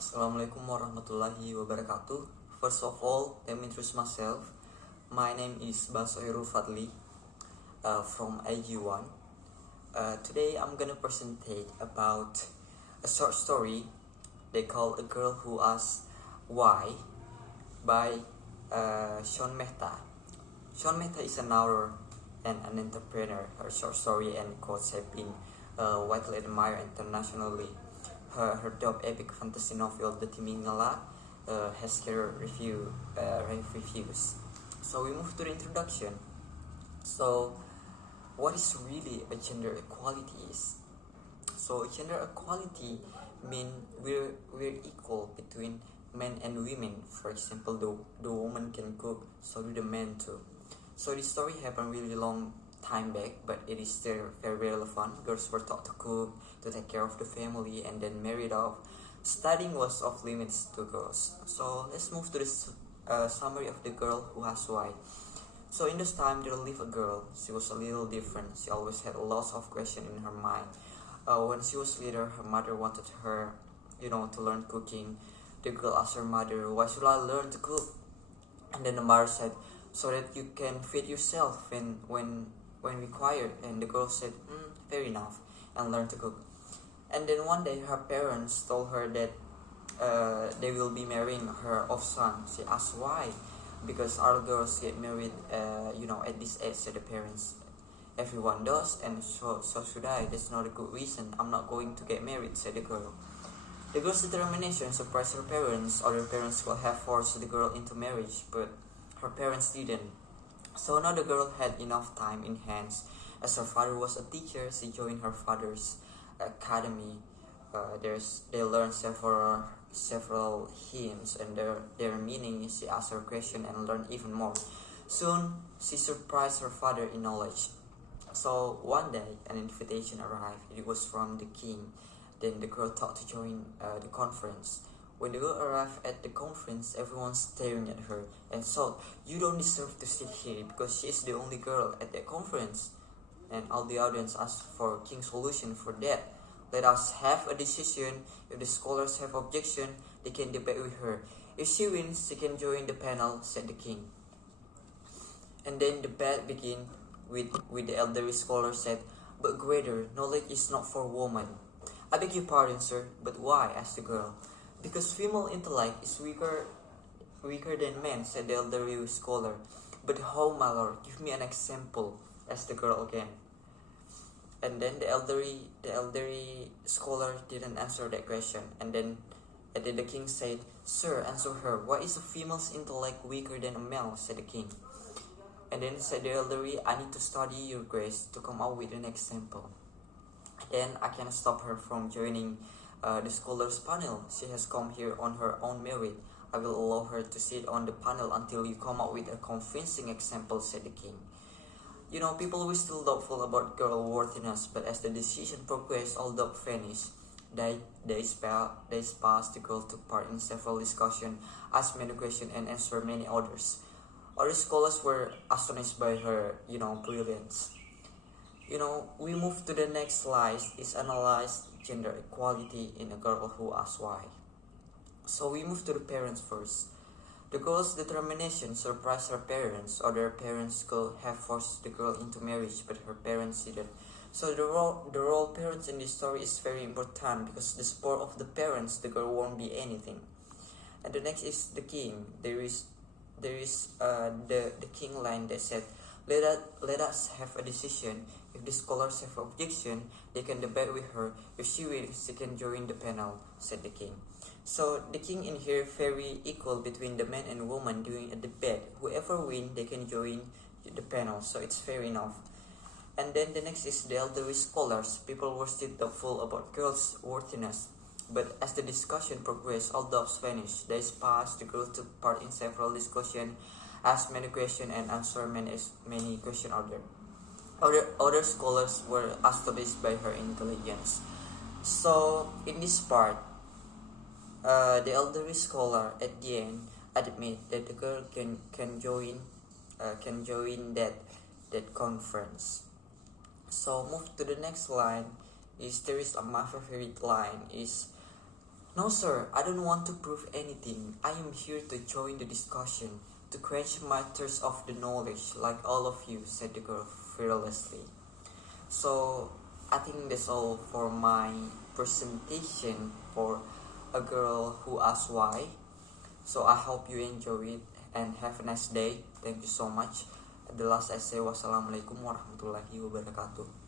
Assalamualaikum warahmatullahi wabarakatuh. First of all, let me introduce myself. My name is Baso Fadli from AG1. Today I'm gonna presentate about a short story they call A Girl Who Asks Why by Shon Mehta. Shon Mehta is an author and an entrepreneur. Her short story and quotes have been widely admired internationally. Her top epic fantasy novel, The Timingala, has carried rave reviews. So we move to the introduction. So, what is really a gender equality is? So gender equality mean we're equal between men and women. For example, the woman can cook, so do the men too. So this story happened really long time back, but it is still very relevant. Girls were taught to cook, to take care of the family, and then married off. Studying was off limits to girls. So let's move to this summary of The Girl Who Asks Why. So in this time there lived a girl. She was a little different. She always had lots of questions in her mind. When she was little, her mother wanted her, to learn cooking. The girl asked her mother, "Why should I learn to cook?" And then the mother said, "So that you can feed yourself when required." And the girl said, "Fair enough," and learned to cook. And then one day her parents told her that they will be marrying her off son. She asked why, because all girls get married, at this age, said the parents. "Everyone does, and so should I. That's not a good reason. I'm not going to get married," said the girl. The girl's determination surprised her parents. Other parents could have forced the girl into marriage, but her parents didn't. So now the girl had enough time in hands. As her father was a teacher, she joined her father's academy. They learned several hymns and their meaning. She asked her question and learned even more. Soon she surprised her father in knowledge. So one day an invitation arrived. It was from the king. Then the girl thought to join the conference. When the girl arrived at the conference, everyone staring at her and thought, "You don't deserve to sit here," because she is the only girl at the conference. And all the audience asked for king's solution for that. "Let us have a decision. If the scholars have objection, they can debate with her. If she wins, she can join the panel," said the king. And then the debate began with the elderly scholar said, "But greater knowledge is not for women." "I beg your pardon, sir, but why?" asked the girl. "Because female intellect is weaker than men," said the elderly scholar. "But how, my lord? Give me an example," asked the girl again. And then the elderly scholar didn't answer that question. And then the king said, "Sir, answer her. Why is a female's intellect weaker than a male?" said the king. And then said the elderly, "I need to study, your grace, to come up with an example. Then I can stop her from joining the scholars panel. She has come here on her own merit. I will allow her to sit on the panel until you come up with a convincing example," said the king. People were still doubtful about girl worthiness, but as the decision progressed, all doubt vanished. Days passed, the girl took part in several discussions, asked many questions, and answered many others. Other scholars were astonished by her, brilliance. We move to the next slide, is analyze gender equality in A Girl Who Asks Why. So we move to the parents first. The girl's determination surprised her parents. Other parents could have forced the girl into marriage, but her parents didn't. So the role parents in this story is very important, because the support of the parents, the girl won't be anything. And the next is the king. There is the king line that said, let us have a decision. If the scholars have objection, they can debate with her. If she wins, she can join the panel," said the king. So the king in here very equal between the man and woman during a debate. Whoever wins, they can join the panel. So it's fair enough. And then the next is the elderly scholars. People were still doubtful about girls' worthiness. But as the discussion progressed, all doubts vanished. Days passed, the girl took part in several discussions, asked many questions, and answered many questions Other scholars were astonished by her intelligence. So in this part, the elderly scholar at the end admit that the girl can join that conference. So move to the next line. There is my favorite line is No, sir, I don't want to prove anything. I am here to join the discussion, to quench matters of the knowledge, like all of you, said the girl fearlessly. So, I think that's all for my presentation for a girl who asked why. So, I hope you enjoy it and have a nice day. Thank you so much. The last essay, wassalamualaikum warahmatullahi wabarakatuh.